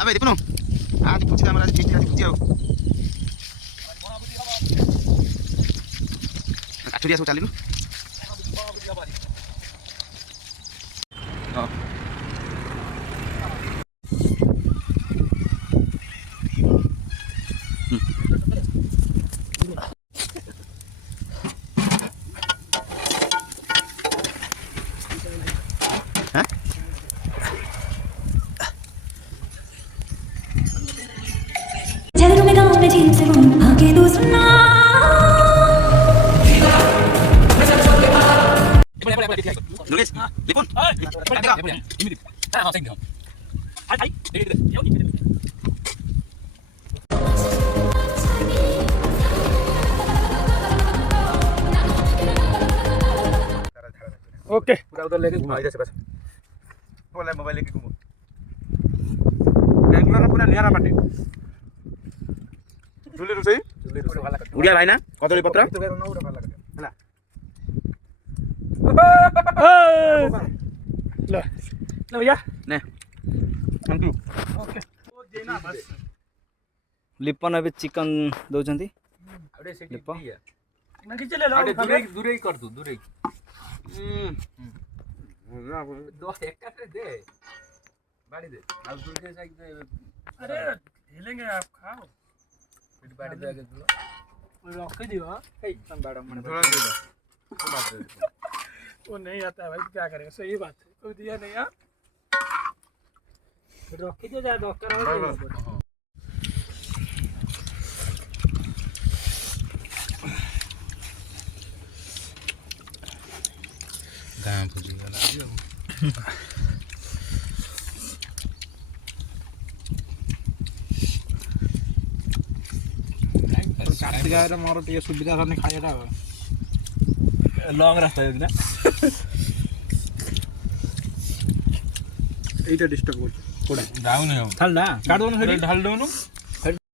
আবে দেখুন আজ বুঝি আমরা আজ ফিস্ট আজ বুঝি আও কাঠুরিয়া সব চালিলু Nulis, lipun. ओके पूरा उधर लेके घुमा इधर से बस बोला मोबाइल लेके घूमो देखना ना पूरा नियारा पाटे चुली रुसई उड़िया भाई ना कदली पत्र हला लो लो भैया ने थैंक यू ओके वो देना बस लिपन अबे चिकन दउछंती अबे से लिपन ना कि चले लो दूरे दूरे ही कर दो दूरे दो एक का दे बाड़ी दे अब दूर के साइड दे अरे हिलेंगे आप खाओ फिर बाड़ी दे आगे दो वो रख के दियो हे हम बाड़ा मन थोड़ा दे दो वो नहीं आता है भाई क्या करेगा सही बात है कोई दिया नहीं यार रख के दिया जाए डॉक्टर और गांव पूछ गया कार्तिक मोर टे सुविधा करने खाइटा लॉन्ग रास्ता है ना এইটা ডিস্টার্ব করছে डाउन है ঠান্ডা কাট দোনো ढाल दो ना